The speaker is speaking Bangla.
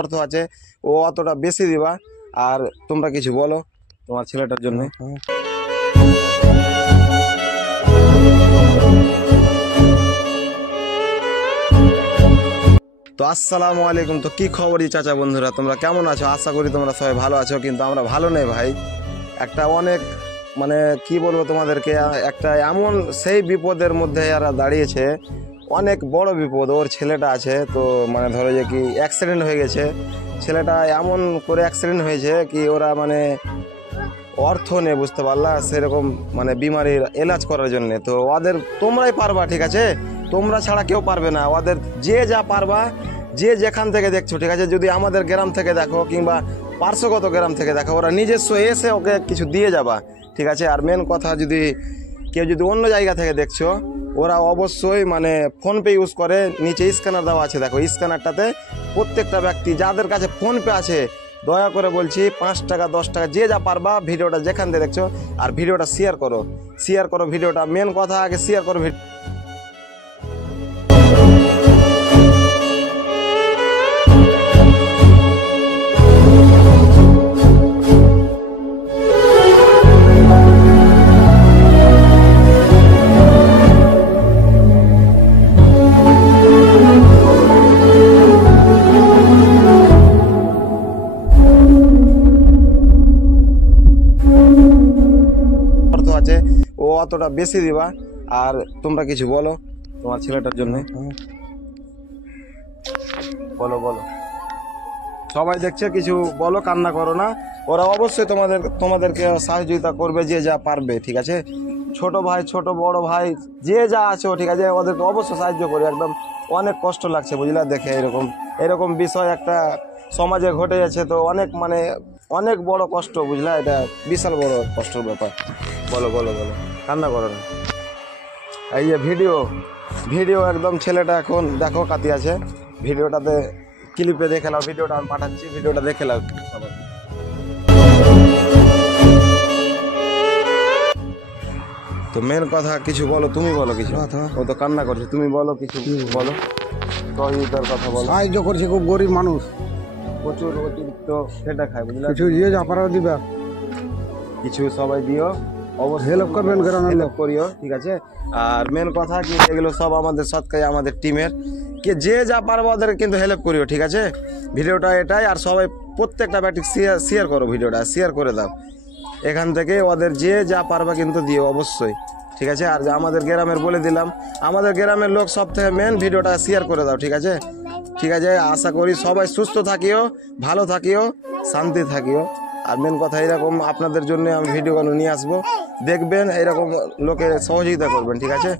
অর্থ আছে ও অতটা বেশি দিবা। আর তোমরা কিছু বলো তোমার ছেলেটার জন্য। তো আসসালামু আলাইকুম। তো কি খবরই চাচা বন্ধুরা, তোমরা কেমন আছো? আশা করি তোমরা সবাই ভালো আছো, কিন্তু আমরা ভালো নেই ভাই। একটা অনেক মানে কি বলবো তোমাদেরকে, একটা এমন সেই বিপদের মধ্যে এরা দাঁড়িয়েছে, অনেক বড় বিপদ। ওর ছেলেটা আছে তো মানে ধরো যে কি অ্যাক্সিডেন্ট হয়ে গেছে। ছেলেটা এমন করে অ্যাক্সিডেন্ট হয়েছে কি ওরা মানে অর্থ নেই, বুঝতে পারলা, সেরকম মানে বিমারির এলাজ করার জন্য। তো ওদের তোমরাই পারবা, ঠিক আছে? তোমরা ছাড়া কেউ পারবে না। ওদের যে যা পারবা, যে যেখান থেকে দেখছো, ঠিক আছে, যদি আমাদের গ্রাম থেকে দেখো কিংবা পার্শ্বগত গ্রাম থেকে দেখো, ওরা নিজস্ব এসে ওকে কিছু দিয়ে যাবা, ঠিক আছে? আর মেন কথা, যদি কেউ যদি অন্য জায়গা থেকে দেখছো, ওরা অবশ্যই মানে ফোনপে ইউজ করে। নিচে স্ক্যানার দেওয়া আছে, দেখো স্ক্যানারটাতে প্রত্যেকটা ব্যক্তি যাদের কাছে ফোনপে আছে, দয়া করে বলছি 5 টাকা 10 টাকা যে যা পারবা ভিডিওটা যেখান থেকে দেখছো, আর ভিডিওটা শেয়ার করো ভিডিওটা। মেন কথা আগে শেয়ার করো ভিডিও। অর্থ আছে ও অতটা বেশি দিবা। আর তোমরা কিছু বলো তোমার ছেলেটার জন্য। বলো সবাই দেখছে, কিছু বলো, কান্না করো না। ওরা অবশ্যই তোমাদেরকে সহযোগিতা করবে যে যা পারবে, ঠিক আছে? ছোট ভাই, ছোট বড় ভাই, যে যা আছো, ঠিক আছে, ওদেরকে অবশ্যই সাহায্য করি। একদম অনেক কষ্ট লাগছে, বুঝলা, দেখে এরকম বিষয় একটা সমাজে ঘটে যাচ্ছে। তো অনেক মানে অনেক বড় কষ্ট, বুঝলা, এটা বিশাল বড় কষ্টের ব্যাপার। বলো কান্না করো না। এই যে ভিডিও একদম ছেলেটা এখন দেখো কাতি আছে। ভিডিওটাতে ক্লিপে দেখে নাও, ভিডিওটা আমি পাঠাচ্ছি, ভিডিওটা দেখে নাও সবাই। তো মেন কথা কিছু বলো, তুমি বলো কিছু। ও তো কান্না করছে, তুমি বলো কিছু, বলো সহযোগিতার কথা বলো। সাহায্য করছে, খুব গরিব মানুষ, প্রচুর অতিরিক্ত খেটে খায়, বুঝলা। কিছু দিয়ে যাপারা দিবা, কিছু সবাই দিও, অবশ্যই হেল্প করবেন, গ্রামের লোক করিও, ঠিক আছে? আর মেন কথা কি, এগুলো সব আমাদের সৎকাই আমাদের টিমের, কে যে যা পারবো ওদের কিন্তু হেল্প করিও, ঠিক আছে? ভিডিওটা এটাই। আর সবাই প্রত্যেকটা ব্যক্তি শেয়ার করো, ভিডিওটা শেয়ার করে দাও। এখান থেকে ওদের যে যা পারবা কিন্তু দিও অবশ্যই, ঠিক আছে? আর আমাদের গ্রামের বলে দিলাম, আমাদের গ্রামের লোক সব থেকে মেন, ভিডিওটা শেয়ার করে দাও, ঠিক আছে? আশা করি সবাই সুস্থ থাকিও, ভালো থাকিও, শান্তি থাকিও। আর মেন কথা, এরকম আপনাদের জন্য আমি ভিডিও নিয়ে আসবো, দেখবেন, এরকম লোকের সহযোগিতা করবেন, ঠিক আছে?